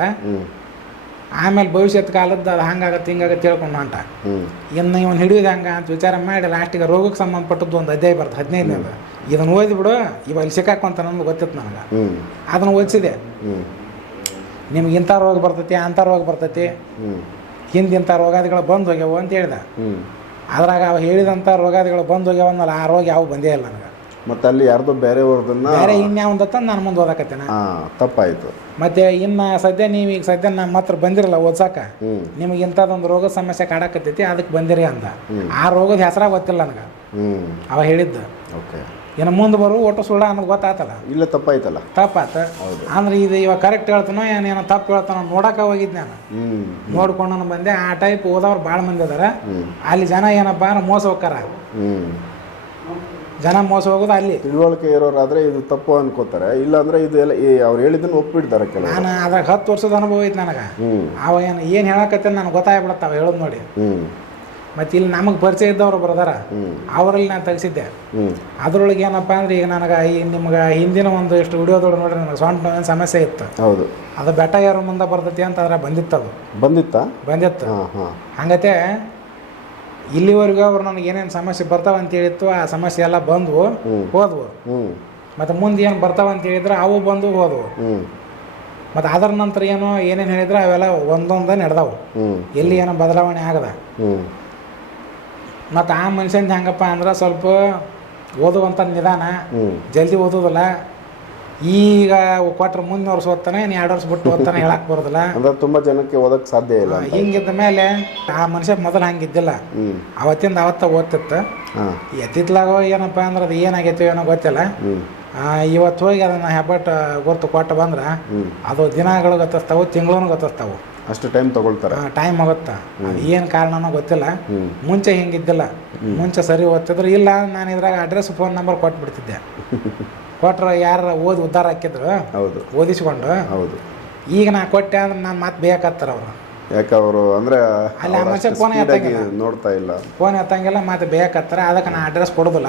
ಆಮೇಲೆ ಭವಿಷ್ಯತ್ ಕಾಲದ್ದು ಅದು ಹಂಗಾಗತ್ತೆ ಹಿಂಗಾಗತ್ತೆ ತಿಳ್ಕೊಂಡು ಹೊಂಟ. ಹ್ಞೂ ಇನ್ನು ಇವನು ಹಿಡಿಯೋದು ಹಂಗ ಅಂತ ವಿಚಾರ ಮಾಡಿ ಲಾಸ್ಟಿಗೆ ರೋಗಕ್ಕೆ ಸಂಬಂಧಪಟ್ಟದ್ದು ಒಂದು ಅಧ್ಯಾಯ ಬರ್ತದೆ ಹದಿನೈದನೇದು ಇದನ್ನು ಓದಿಬಿಡು ಇವಾಗ ಇಲ್ಲಿ ಸಿಕ್ಕಾಕೊಂತ ನಮ್ಗೆ ಗೊತ್ತಿತ್ತು ನನಗೆ. ಅದನ್ನು ಓದಿಸಿದೆ. ನಿಮ್ಗೆ ಇಂಥ ರೋಗ ಬರ್ತೈತಿ ಅಂಥ ರೋಗ ಬರ್ತೈತಿ. ಹಿಂದಿಂಥ ರೋಗಾದಿಗಳು ಬಂದು ಹೋಗ್ಯಾವು ಅಂತ ಹೇಳ್ದೆ. ಅದ್ರಾಗ ಅವ ಹೇಳಿದಂಥ ರೋಗಾದಿಗಳು ಬಂದು ಹೋಗ್ಯಾವನ್ನಲ್ಲ ಆ ರೋಗ ಯಾವ ಬಂದೇ ಇಲ್ಲ ನನಗೆ. ಮತ್ತು ಅಲ್ಲಿ ಯಾರ್ದೋ ಬೇರೆಯವ್ರದನ್ನ ಬೇರೆ ಇನ್ಯಾವಂದತ್ತ ನಾನು ಮುಂದೆ ಓದಾಕತ್ತೇನೆ ಹಾಂ ತಪ್ಪಾಯಿತು. ಮತ್ತೆ ಇನ್ನ ಸದ್ಯ ನೀವು ಈಗ ಸದ್ಯ ನಮ್ಮ ಮಾತ್ರ ಬಂದಿರಲ್ಲ ಓದ್ಸಾಕ ನಿಮಗೆ ಇಂಥದ್ದೊಂದು ರೋಗದ ಸಮಸ್ಯೆ ಕಾಡಕತ್ತೈತಿ ಅದಕ್ಕೆ ಬಂದಿರಿ ಅಂದ. ಆ ರೋಗದ ಹೆಸರಾಗ ಗೊತ್ತಿಲ್ಲ ನನಗೆ. ಅವ ಹೇಳಿದ್ದು. ಓಕೆ. ಇನ್ನು ಮುಂದೆ ಬರು ಒಟ್ಟು ಸುಳ್ಳ ಅನ್ನೋದು ಗೊತ್ತಾತಲ್ಲ ಇಲ್ಲ ತಪ್ಪಾಯ್ತಲ್ಲ. ತಪ್ಪಾತ? ಅಂದ್ರೆ ಇದು ಇವಾಗ ಕರೆಕ್ಟ್ ಹೇಳ್ತಾನೋ ಏನೇನೋ ತಪ್ಪು ಹೇಳ್ತಾನೋ ನೋಡಕ ಹೋಗಿದ್ದೆ ನಾನು. ನೋಡ್ಕೊಂಡು ಬಂದೆ ಆ ಟೈಪ್ ಓದೋರು ಭಾಳ ಮಂದಿ ಅದಾರ. ಅಲ್ಲಿ ಜನ ಏನಪ್ಪ ಅಂದ್ರೆ ಮೋಸ ಹೋಗ್ತಾರ ಜನ ಮೋಸ ಹೋಗೋದು ಅಲ್ಲಿ. ತಿಳುವಳಿಕೆ ಇರೋರಾದ್ರೆ ಇದು ತಪ್ಪು ಅನ್ಕೋತಾರೆ. ಇಲ್ಲಾಂದ್ರೆ ಇದು ಎಲ್ಲ ಅವ್ರು ಹೇಳಿದ್ದನ್ನು ಒಪ್ಪಿಡ್ತಾರೆ ಕೆಲವರು. ನಾನು ಅದ್ರಾಗ ಹತ್ತು ವರ್ಷದ ಅನುಭವ ಐತೆ ನನಗೆ. ಅವ ಏನು ಏನು ಹೇಳಕತ್ತೆ ನನಗೆ ಗೊತ್ತಾಗ್ಬಿಡತ್ತೆ ಅವ ಹೇಳೋದು ನೋಡಿ. ಮತ್ತೆ ಇಲ್ಲಿ ನಮಗೆ ಪರಿಚಯ ಇದ್ದವ್ರು ಬರ್ದಾರ. ಅವರಲ್ಲಿ ನಾನು ತೆಗಿಸಿದ್ದೆ. ಅದರೊಳಗೆ ಏನಪ್ಪ ಅಂದ್ರೆ ಈಗ ನನಗೆ ಈ ನಿಮ್ಗೆ ಹಿಂದಿನ ಒಂದು ಎಷ್ಟು ವಿಡಿಯೋದೊಳಗೆ ನೋಡ್ರಿ ನನಗೆ ಸೊಂಟ ನೋವಿನ ಸಮಸ್ಯೆ ಇತ್ತು. ಹೌದು. ಅದು ಬೆಟ್ಟ ಯಾರು ಮುಂದೆ ಬರ್ತೈತಿ ಅಂತ ಅದ್ರ ಬಂದಿತ್ತು ಅದು. ಬಂದಿತ್ತಾ? ಬಂದಿತ್ತು. ಹಂಗತೆ ಇಲ್ಲಿವರೆಗೂ ಅವ್ರು ನನಗೆ ಏನೇನು ಸಮಸ್ಯೆ ಬರ್ತಾವ ಅಂತ ಹೇಳಿತ್ತು ಆ ಸಮಸ್ಯೆ ಎಲ್ಲ ಬಂದವು ಹೋದ್ವು. ಮತ್ತು ಮುಂದೆ ಏನು ಬರ್ತಾವ ಅಂತ ಹೇಳಿದ್ರೆ ಅವು ಬಂದು ಹೋದವು. ಮತ್ತೆ ಅದರ ನಂತರ ಏನೋ ಏನೇನು ಹೇಳಿದ್ರೆ ಅವೆಲ್ಲ ಒಂದೊಂದ ನಡೆದವು. ಎಲ್ಲಿ ಏನೋ ಬದಲಾವಣೆ ಆಗದ. ಮತ್ತೆ ಆ ಮನುಷ್ಯನ ಹೆಂಗಪ್ಪ ಅಂದ್ರೆ ಸ್ವಲ್ಪ ಓದುವಂಥ ನಿಧಾನ ಜಲ್ದಿ ಓದೋದಿಲ್ಲ. ಈಗ ಕೊಟ್ರೆ ಮುಂದೆ ವರ್ಷ ಓದ್ತಾನೆ ನೀ ಎರಡು ವರ್ಷ ಬಿಟ್ಟು ಓದ್ತಾನೆ ಹೇಳಕ್ಕೆ ಬರೋದಿಲ್ಲ. ಅಂದ್ರೆ ತುಂಬಾ ಜನಕ್ಕೆ ಓದಕ್ ಸಾಧ್ಯ ಇಲ್ಲ ಹಿಂಗಿದ್ದ ಮೇಲೆ ಆ ಮನುಷ್ಯ ಮೊದಲು ಹಂಗಿದ್ದಿಲ್ಲ. ಅವತ್ತಿಂದ ಅವತ್ತ ಓದ್ತಿತ್ತು. ಎತ್ತಿತ್ಲಾಗೋ ಏನಪ್ಪ ಅಂದ್ರೆ ಅದು ಏನಾಗೈತೆ ಏನೋ ಗೊತ್ತಿಲ್ಲ. ಆ, ಇವತ್ತು ಹೋಗಿ ಅದನ್ನ ಹೆಬ್ಬಟ್ಟು ಗೊತ್ತು ಕೊಟ್ಟು ಬಂದ್ರೆ ಅದು ದಿನಗಳು ಗೊತ್ತಿಸ್ತಾವು ತಿಂಗಳು ಗೊತ್ತಿಸ್ತಾವು ಅಷ್ಟು ಟೈಮ್ ತಗೊಳ್ತಾರೆ. ಟೈಮ್ ಆಗುತ್ತೆ ಅದು ಏನು ಕಾರಣನೋ ಗೊತ್ತಿಲ್ಲ. ಮುಂಚೆ ಹಿಂಗಿದ್ದಿಲ್ಲ. ಮುಂಚೆ ಸರಿ ಓದ್ತಿದ್ರು. ಇಲ್ಲ ನಾನು ಇದ್ರಾಗ ಅಡ್ರೆಸ್ ಫೋನ್ ನಂಬರ್ ಕೊಟ್ಬಿಡ್ತಿದ್ದೆ. ಕೊಟ್ರೆ ಯಾರು ಓದಿ ಉದ್ಧಾರ ಹಾಕಿದ್ರು ಹೌದು. ಓದಿಸ್ಕೊಂಡು. ಹೌದು. ಈಗ ನಾ ಕೊಟ್ಟೆ ಅಂದ್ರೆ ನಾನು ಮತ್ತೆ ಬೇಕಾಗ್ತಾರ ಅವರು. ಯಾಕೆ ಅವರು ಅಂದ್ರೆ ಅಲ್ಲಿ ಆ ಮನುಷ್ಯ ಫೋನ್ ಎತ್ತಂಗಿಲ್ಲ. ನೋಡ್ತಾ ಇಲ್ಲ. ಫೋನ್ ಎತ್ತಂಗಿಲ್ಲ ಮತ್ತೆ ಬೇಕಾಗ್ತಾರ. ಅದಕ್ಕೆ ನಾ ಅಡ್ರೆಸ್ ಕೊಡೋದಿಲ್ಲ.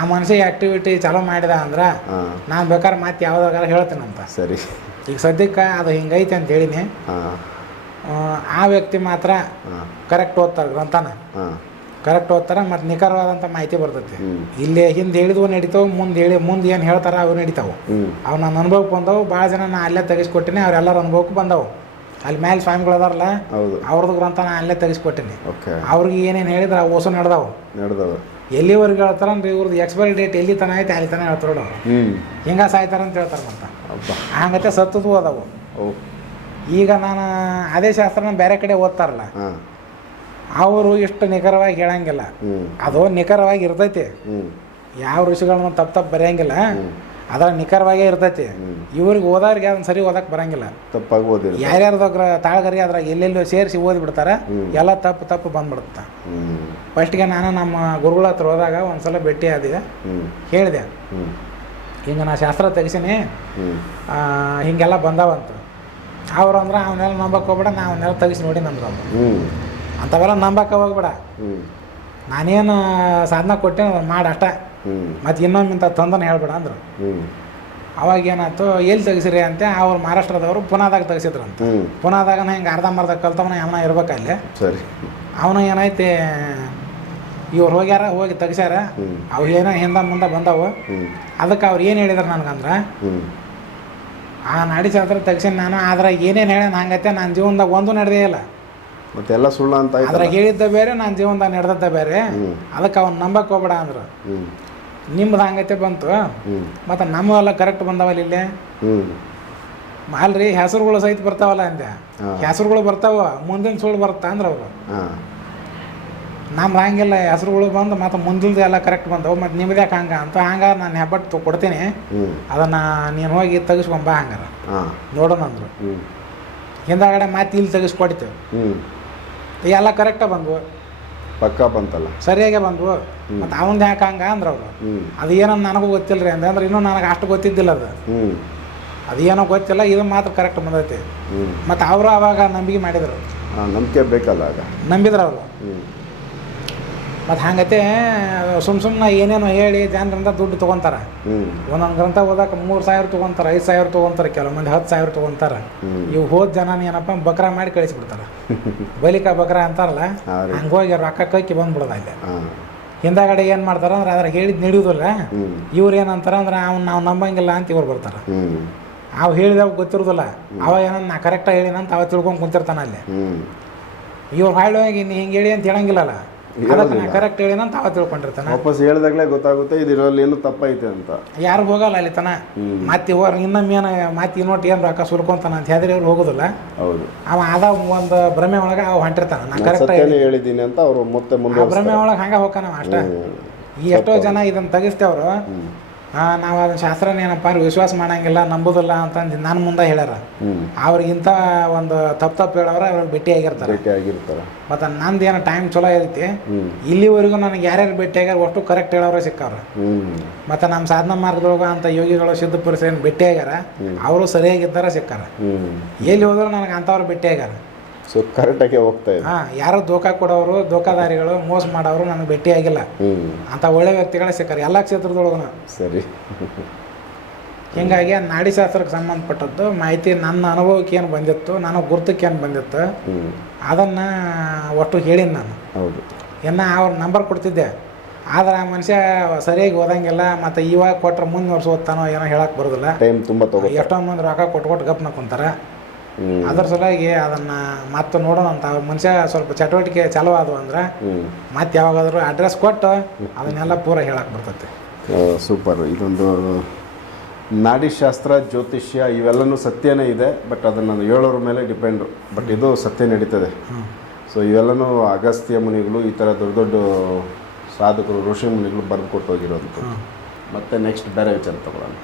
ಆ ಮನುಷ್ಯ ಆ್ಯಕ್ಟಿವಿಟಿ ಚಾಲೂ ಮಾಡಿದ ಅಂದ್ರೆ ನಾನು ಬೇಕಾದ್ರೆ ಮತ್ತೆ ಯಾವ್ದಾಗಾರ ಅಂತ ಸರಿ. ಈಗ ಸದ್ಯಕ್ಕೆ ಅದು ಹಿಂಗೈತೆ ಅಂತ ಹೇಳಿನಿ. ಆ, ವ್ಯಕ್ತಿ ಮಾತ್ರ ಕರೆಕ್ಟ್ ಓದ್ತಾರೆ ಗ್ರಂಥನ. ಹಾಂ. ಕರೆಕ್ಟ್ ಓದ್ತಾರೆ ಮತ್ತು ನಿಖರವಾದಂಥ ಮಾಹಿತಿ ಬರ್ತೈತಿ. ಇಲ್ಲಿ ಹಿಂದೆ ಹೇಳಿದ್ವು ನಡೀತಾವೆ ಮುಂದೆ ಹೇಳಿ ಮುಂದೆ ಏನು ಹೇಳ್ತಾರೆ ಅವು ನಡೀತಾವೆ. ಅವು ನನ್ನ ಅನುಭವಕ್ಕೆ ಬಂದವು ಭಾಳ ಜನ ನಾ ಅಲ್ಲೇ ತೆಗಿಸ್ಕೊಟ್ಟಿನಿ ಅವರೆಲ್ಲರ ಅನುಭವಕ್ಕೆ ಬಂದವು. ಅಲ್ಲಿ ಮೇಲೆ ಸ್ವಾಮಿಗಳು ಅದಾರಲ್ಲ ಹೌದು. ಅವ್ರದ್ದು ಗ್ರಂಥ ನಾ ಅಲ್ಲೇ ತೆಗಿಸ್ಕೊಟ್ಟಿನಿ. ಓಕೆ. ಅವ್ರಿಗೆ ಏನೇನು ಹೇಳಿದ್ರೆ ಅವು ಓಸು ನಡೆದವು. ನಡೆದವು. ಎಲ್ಲಿವರೆಗೆ ಹೇಳ್ತಾರ ಅಂದ್ರೆ ಇವ್ರದ್ದು ಎಕ್ಸ್ಪೈರಿ ಡೇಟ್ ಎಲ್ಲಿ ತನ ಐತೆ ಅಲ್ಲಿ ತನ ಹೇಳ್ತಾರೆ ಅವ್ರು. ಹಿಂಗೆ ಸಾಯ್ತಾರ ಅಂತ ಹೇಳ್ತಾರೆ ಮತ್ತೆ. ಹಂಗತ್ತೆ ಹಂಗತೆ ಸತ್ತದು ಅದಾವು ಓ. ಈಗ ನಾನು ಅದೇ ಶಾಸ್ತ್ರನ ಬೇರೆ ಕಡೆ ಓದ್ತಾರಲ್ಲ. ಅವರು ಇಷ್ಟು ನಿಖರವಾಗಿ ಹೇಳಂಗಿಲ್ಲ. ಅದು ನಿಖರವಾಗಿ ಇರ್ತೈತಿ. ಯಾವ ಋಷಿಗಳನ್ನ ತಪ್ಪು ತಪ್ಪು ಬರೆಯಂಗಿಲ್ಲ. ಅದರ ನಿಖರವಾಗೇ ಇರ್ತೈತಿ. ಇವ್ರಿಗೆ ಓದೋರಿಗೆ ಅದನ್ನ ಸರಿ ಓದಕ್ಕೆ ಬರಂಗಿಲ್ಲ. ತಪ್ಪಾಗಿ ಓದಿ ಯಾರ್ಯಾರ್ದಾಗ ತಾಳ್ಗರಿ ಅದ್ರಾಗ ಎಲ್ಲೆಲ್ಲೋ ಸೇರಿಸಿ ಓದ್ಬಿಡ್ತಾರೆ. ಎಲ್ಲ ತಪ್ಪು ತಪ್ಪು ಬಂದ್ಬಿಡುತ್ತೆ. ಫಸ್ಟ್ಗೆ ನಾನು ನಮ್ಮ ಗುರುಗಳ ಹತ್ರ ಹೋದಾಗ ಒಂದ್ಸಲ ಭೇಟಿ ಆದಿದೆ ಹೇಳಿದೆ. ಹಿಂಗೆ ನಾ ಶಾಸ್ತ್ರ ತೆಗಿಸೀನಿ. ಹಿಂಗೆಲ್ಲ ಬಂದಾವಂತ. ಅವ್ರು ಅಂದ್ರೆ ಅವನ್ನೆಲ್ಲ ನಂಬಕ್ಕೆ ಹೋಗ್ಬೇಡ ನಾ ಅವನ್ನೆಲ್ಲ ತೆಗಿಸಿ ನೋಡಿ ನಮ್ದು ಅಂಥವೆಲ್ಲ ನಂಬಕ್ಕೆ ಹೋಗ್ಬೇಡ. ನಾನೇನು ಸಾಧನ ಕೊಟ್ಟೆ ಮಾಡಿ ಅಷ್ಟ. ಮತ್ತು ಇನ್ನೊಮ್ಮೆ ಇಂಥ ತಂದನ ಹೇಳ್ಬೇಡ ಅಂದರು. ಅವಾಗ ಏನಾಯ್ತು ಎಲ್ಲಿ ತೆಗಿಸಿರಿ ಅಂತ ಅವ್ರು ಮಹಾರಾಷ್ಟ್ರದವರು ಪುನಾದಾಗ ತೆಗಿಸಿದ್ರು ಅಂತ ಪುನಾದಾಗ ಹಿಂಗೆ ಅರ್ಧಂಬರ್ಧ ಕಲ್ತವನ ಇರ್ಬೇಕು ಅಲ್ಲಿ. ಸರಿ. ಅವನು ಏನೈತಿ ಇವ್ರು ಹೋಗ್ಯಾರ ಹೋಗಿ ತೆಗಿಸ್ಯಾರ. ಅವು ಏನೋ ಹಿಂದೆ ಮುಂದೆ ಬಂದವು. ಅದಕ್ಕೆ ಅವ್ರು ಏನು ಹೇಳಿದ್ರು ನನಗಂದ್ರೆ ಆ ನಾಡಿ ಚಾತ್ರ ತೆಗ್ಸೀನಿ ನಾನು ಆದ್ರೆ ಏನೇನು ಹೇಳ ಹಂಗತ್ತೆ ನನ್ನ ಜೀವನದಾಗ ಒಂದು ನಡೆದೇ ಇಲ್ಲ. ಮತ್ತೆಲ್ಲ ಸುಳ್ಳು ಅಂತ ಆಯ್ತು ಅದ್ರಾಗ ಹೇಳಿದ್ದ ಬೇರೆ ನಾನು ಜೀವನದಾಗ ನಡೆದದ್ದ ಬೇರೆ. ಅದಕ್ಕೆ ಅವ್ನು ನಂಬಕ್ಕೆ ಹೋಗ್ಬೇಡ ಅಂದ್ರು. ನಿಮ್ದು ಹಂಗೈತೆ ಬಂತು. ಮತ್ತೆ ನಮ್ಮ ಎಲ್ಲ ಕರೆಕ್ಟ್ ಬಂದವಲ್ಲ ಇಲ್ಲಿ? ಅಲ್ರಿ ಹೆಸರುಗಳು ಸಹಿತ ಬರ್ತಾವಲ್ಲ ಅಂದೆ. ಹೆಸರುಗಳು ಬರ್ತಾವ ಮುಂದಿನ ಸುಳ್ಳು ಬರುತ್ತಾ ಅಂದ್ರೆ ಅವರು. ನಮ್ದು ಹಂಗಿಲ್ಲ ಹೆಸರುಗಳು ಬಂದು ಮತ್ತೆ ಮುಂದಿಲ್ದು ಎಲ್ಲ ಕರೆಕ್ಟ್ ಬಂದವು. ಮತ್ತು ನಿಮ್ದು ಯಾಕೆ ಹಂಗೆ? ಅಂತ ಹಂಗೆ ನಾನು ಹೆಬ್ಬಟ್ಟು ಕೊಡ್ತೀನಿ. ಅದನ್ನು ನೀನು ಹೋಗಿ ತೆಗಿಸ್ಕೊಂಬ ಹಂಗಾರ. ನೋಡೋಣ ಅಂದರು ಹಿಂದಾಗಡೆ ಮತ್ತೆ ಇಲ್ಲಿ ತೆಗಿಸ್ಕೊಡ್ತೇವೆ. ಎಲ್ಲ ಕರೆಕ್ಟಾಗಿ ಬಂದ್ವು. ಪಕ್ಕ ಬಂತಲ್ಲ. ಸರಿಯಾಗೇ ಬಂದ್ವು. ಮತ್ತು ಅವನ್ ಯಾಕೆ ಹಂಗೆ ಅಂದ್ರೆ ಅವರು. ಅದು ಏನಂತ ನನಗೂ ಗೊತ್ತಿಲ್ಲ ರೀ ಅಂದ್ರೆ ಇನ್ನೂ ನನಗೆ ಅಷ್ಟು ಗೊತ್ತಿದ್ದಿಲ್ಲ ಅದು. ಅದು ಏನೋ ಗೊತ್ತಿಲ್ಲ ಇದು ಮಾತ್ರ ಕರೆಕ್ಟ್ ಬಂದೈತಿ. ಮತ್ತು ಅವರು ಅವಾಗ ನಂಬಿಕೆ ಮಾಡಿದರು. ನಂಬಿಕೆ ಬೇಕಲ್ಲ ಆಗ. ನಂಬಿದ್ರು ಅವರು. ಮತ್ತು ಹಂಗತೆ ಸುಮ್ಮ ಸುಮ್ಮನೆ ಏನೇನೋ ಹೇಳಿ ಜನರಿಂದ ದುಡ್ಡು ತೊಗೊತಾರೆ. ಒಂದೊಂದು ಗ್ರಂಥ ಓದಕ್ಕೆ ಮೂರು ಸಾವಿರ ತೊಗೊಂತಾರೆ ಐದು ಸಾವಿರ ತೊಗೊಂತಾರೆ ಕೆಲವು ಮಂದಿ ಹತ್ತು ಸಾವಿರ ತೊಗೊಂತಾರೆ. ಇವು ಹೋದ ಜನ ಏನಪ್ಪ ಬಕ್ರ ಮಾಡಿ ಕಳಿಸ್ಬಿಡ್ತಾರೆ. ಬಲಿಕ ಬಕ್ರ ಅಂತಾರಲ್ಲ ಹಂಗೋಗಿ ಹೋಗಿ ರೊಕ್ಕ ಕಕ್ಕಿ ಬಂದ್ಬಿಡ್ದ ಅಲ್ಲಿ. ಹಿಂದಾಗಡೆ ಏನು ಮಾಡ್ತಾರೆ ಅಂದ್ರೆ ಅದ್ರಾಗ ಹೇಳಿದ್ ನಡೆಯೋದಿಲ್ಲ ಹ್ಞೂ ಇವ್ರು ಏನಂತಾರೆ ಅಂದ್ರೆ ಅವ್ನು ನಾವು ನಂಬಂಗಿಲ್ಲ ಅಂತ ಇವ್ರು ಬರ್ತಾರೆ. ಅವ್ ಹೇಳಿದವ್ ಗೊತ್ತಿರೋದಿಲ್ಲ ಅವ ಏನೋ ನಾ ಕರೆಕ್ಟಾಗಿ ಹೇಳಿನಂತ ಅವ ತಿಳ್ಕೊಂಡು ಕುಂತಿರ್ತಾನೆ ಅಲ್ಲಿ. ಇವ್ರು ಹಾಳೋಗಿ ನೀ ಹಿಂಗೆ ಹೇಳಿ ಅಂತ ಹೇಳಂಗಿಲ್ಲಲ್ಲ. ಕರೆಕ್ಟ್ ಹೇಳಿನಂತ ಅವ ತಿಳ್ಕೊಂಡಿರ್ತಾನೆ. ವಾಪಸ್ ಹೇಳಿದಾಗಲೇ ಗೊತ್ತಾಗುತ್ತೆ ಇದರಲ್ಲಿ ಏನು ತಪ್ಪೈತೆ ಅಂತ. ಯಾರು ಹೋಗಲ್ಲ ಅಲ್ಲಿ ತನ. ಮತ್ತೆ ಇವ್ರು ಇನ್ನೊಮ್ಮೆ ಏನು ಮತ್ತೆ ನೋಟ್ ಏನು ರೊಕ್ಕ ಸುಲ್ಕೊಂತಾನ ಅಂತ ಹೇಳಿದ್ರೆ ಇವ್ರು ಹೋಗೋದಿಲ್ಲ. ಹೌದು. ಅವ ಅದ ಒಂದು ಭ್ರಮೆ ಒಳಗೆ ಅವ ಹೊಂಟಿರ್ತಾನ. ನಾ ನಾನು ಕರೆಕ್ಟ್ ಹೇಳಿದ್ದೀನಿ. ಅಂತ ಅವರು ಮತ್ತೆ ಮುಂದೆ ಭ್ರಮೆ ಒಳಗೆ ಹಂಗೆ ಹೋಗ್ತಾನ ಅಷ್ಟ. ಈ ಎಷ್ಟೋ ಜನ ಇದನ್ನ ತೆಗಿಸ್ತೇವ್ರು ನಾವು ಅದನ್ನ ಶಾಸ್ತ್ರನ ಏನಪ್ಪ ವಿಶ್ವಾಸ ಮಾಡಂಗಿಲ್ಲ ನಂಬುದಿಲ್ಲ ಅಂತಂದು ನನ್ನ ಮುಂದೆ ಹೇಳ್ಯಾರ. ಅವ್ರಿಗಿಂತ ಒಂದು ತಪ್ಪು ತಪ್ಪು ಹೇಳೋರ ಅವ್ರಿಗೆ ಭೇಟಿ ಆಗಿರ್ತಾರೆ. ಭೇಟಿ ಆಗಿರ್ತಾರೆ. ಮತ್ತು ನಂದು ಏನೋ ಟೈಮ್ ಚಲೋ ಐತಿ ಇಲ್ಲಿವರೆಗೂ ನನಗೆ ಯಾರ್ಯಾರು ಭೇಟಿ ಆಗ್ಯಾರ ಒಟ್ಟು ಕರೆಕ್ಟ್ ಹೇಳೋರು ಸಿಕ್ಕವ್ರ. ಮತ್ತ ಮತ್ತು ನಮ್ಮ ಸಾಧನ ಮಾರ್ಗದೊಳಗ ಅಂತ ಯೋಗಿಗಳು ಸಿದ್ಧ ಪುರುಷ ಏನು ಭೇಟಿ ಆಗ್ಯಾರ ಅವರು ಸರಿಯಾಗಿದ್ದಾರ ಸಿಕ್ಕಾರ. ಎಲ್ಲಿ ಹೋದ್ರು ನನಗೆ ಅಂಥವ್ರು ಭೇಟಿ ಆಗ್ಯಾರ. ಸೊ ಕರೆಕ್ಟಾಗಿ ಹೋಗ್ತಾ ಇದೆ. ಹಾಂ ಯಾರು ದೋಖಾ ಕೊಡೋರು ದೋಖಾದಾರಿಗಳು ಮೋಸ ಮಾಡೋರು ನನಗೆ ಭೇಟಿ ಆಗಿಲ್ಲ. ಅಂತ ಒಳ್ಳೆ ವ್ಯಕ್ತಿಗಳೇ ಸಿಕ್ಕಾರೆ. ಎಲ್ಲ ಕ್ಷೇತ್ರದೊಳಗೂ ಸರಿ. ಹೀಗಾಗಿ ನಾಡಿಶಾಸ್ತ್ರಕ್ಕೆ ಸಂಬಂಧಪಟ್ಟದ್ದು ಮಾಹಿತಿ ನನ್ನ ಅನುಭವಕ್ಕೆ ಏನು ಬಂದಿತ್ತು ನನ್ನ ಗುರುತಕ್ಕೆ ಏನು ಬಂದಿತ್ತು ಅದನ್ನು ಒಟ್ಟು ಹೇಳಿನಿ ನಾನು. ಹೌದು. ಇನ್ನು ಅವ್ರ ನಂಬರ್ ಕೊಡ್ತಿದ್ದೆ. ಆದ್ರೆ ಆ ಮನುಷ್ಯ ಸರಿಯಾಗಿ ಓದಂಗಿಲ್ಲ ಮತ್ತು ಇವಾಗ ಕೊಟ್ರೆ ಮುಂದೆ ವರ್ಷ ಓದ್ತಾನೋ ಏನೋ ಹೇಳಕ್ಕೆ ಬರೋದಿಲ್ಲ. ಟೈಮ್ ತುಂಬ ಎಷ್ಟೋ ಮಂದಿ ರೊಕ್ಕ ಕೊಟ್ಟು ಕೊಟ್ಟು ಗಪ್ನ ಕುಂತಾರೆ. ಅದ್ರ ಸಲುವಾಗಿ ಅದನ್ನ ಮತ್ತೆ ನೋಡೋಣ ಅಂತ. ಮನುಷ್ಯ ಸ್ವಲ್ಪ ಚಟುವಟಿಕೆ ಚಾಲು ಆದವು ಅಂದ್ರೆ ಮತ್ತೆ ಯಾವಾಗಾದ್ರೂ ಅಡ್ರೆಸ್ ಕೊಟ್ಟು ಅದನ್ನೆಲ್ಲ ಪೂರ ಹೇಳಕ್ ಬರ್ತೈತಿ. ಸೂಪರ್. ಇದೊಂದು ನಾಡಿಶಾಸ್ತ್ರ ಜ್ಯೋತಿಷ್ಯ ಇವೆಲ್ಲನೂ ಸತ್ಯನೇ ಇದೆ ಬಟ್ ಅದನ್ನ ಹೇಳೋರ ಮೇಲೆ ಡಿಪೆಂಡು. ಬಟ್ ಇದು ಸತ್ಯ ನಡೀತದೆ. ಸೊ ಇವೆಲ್ಲನೂ ಅಗಸ್ತ್ಯ ಮುನಿಗಳು ಈ ಥರ ದೊಡ್ಡ ದೊಡ್ಡ ಸಾಧಕರು ಋಷಿ ಮುನಿಗಳು ಬರೆದು ಕೊಟ್ಟು ಹೋಗಿರೋದು. ಮತ್ತೆ ನೆಕ್ಸ್ಟ್ ಬೇರೆ ವಿಚಾರ ತಗೊಳ್ಳೋಣ.